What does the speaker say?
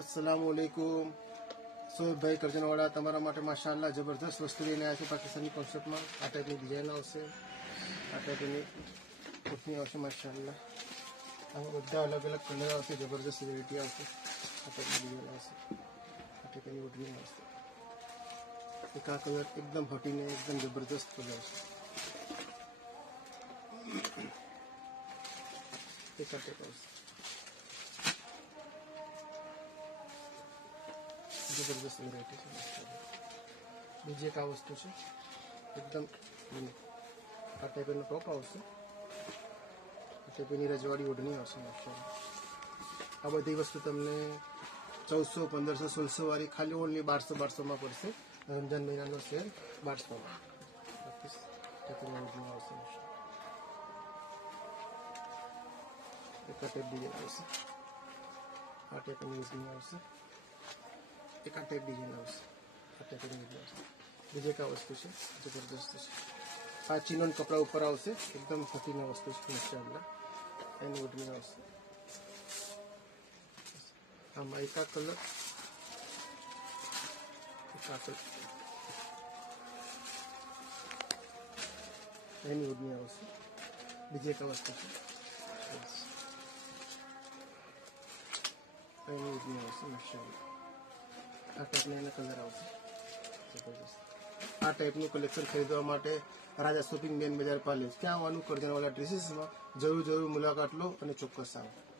अस्सलामुअलैकुम। सोएब भाई करजनवाड़ा तमारा माटे माशाअल्लाह जबरदस्त वस्तु लઈને આવ્યા છે પાકિસ્તાની કોન્સેપ્ટમાં। આ ટાઈપની ડિઝાઇન આવશે, આ ટાઈપની કુર્તી આવશે માશાઅલ્લાહ। આમાં બધા અલગ અલગ કલર આવશે, જબરદસ્ત વેરાયટી આવશે। આ ટાઈપની ડિઝાઇન આવશે, આ ટાઈપની ઓઢણી આવશે। એક આ કલર એકદમ હટીને એકદમ જબરદસ્ત કલર છે। એક આ ટાઈપ આવશે, जबरदस्त वेरायटी है। बीजी एक आ वस्तु है एकदम यूनिक। आ टाइपનું ટોપ આવશે, આ ટાઈપની રજવાડી ઓઢણી આવશે માશાઅલ્લાહ। આ બધી વસ્તુ તમને 1400, 1500, 1600 વાળી ખાલી ઓનલી 1200 માં પડશે। રમજાન મહિનાનો સેલ 1200 માં। ટાઈપની ઓઢણી આવશે માશાઅલ્લાહ। એક આ ટાઈપ ડિઝાઇન આવશે, આ ટાઈપની ઓઢણી આવશે। एक आ टाइप डिजाइन आवશે, આ ટાઈપની ડિઝાઇન આવશે। બીજી એક આ વસ્તુ છે જબરદસ્ત છે। આ ચિનોન કપડા ઉપર આવશે, એકદમ ફટીની વસ્તુ છે માશાઅલ્લાહ। એની ઓઢણી આવશે। આમાં એક આ કલર, એક આ કલર, એની ઓઢણી આવશે। બીજી એક આ વસ્તુ છે, એની ઓઢણી આવશે માશાઅલ્લાહ। આ ટાઈપના એના કલર આવશે જબરદસ્ત। આ ટાઈપનું કલેક્શન ખરીદવા માટે રાજા શોપિંગ મેન બજાર પાલેજ ક્યાં આવવાનું? કરજણવાલા ડ્રેસીસમાં જરૂર મુલાકાત લો અને ચોક્કસ આવો।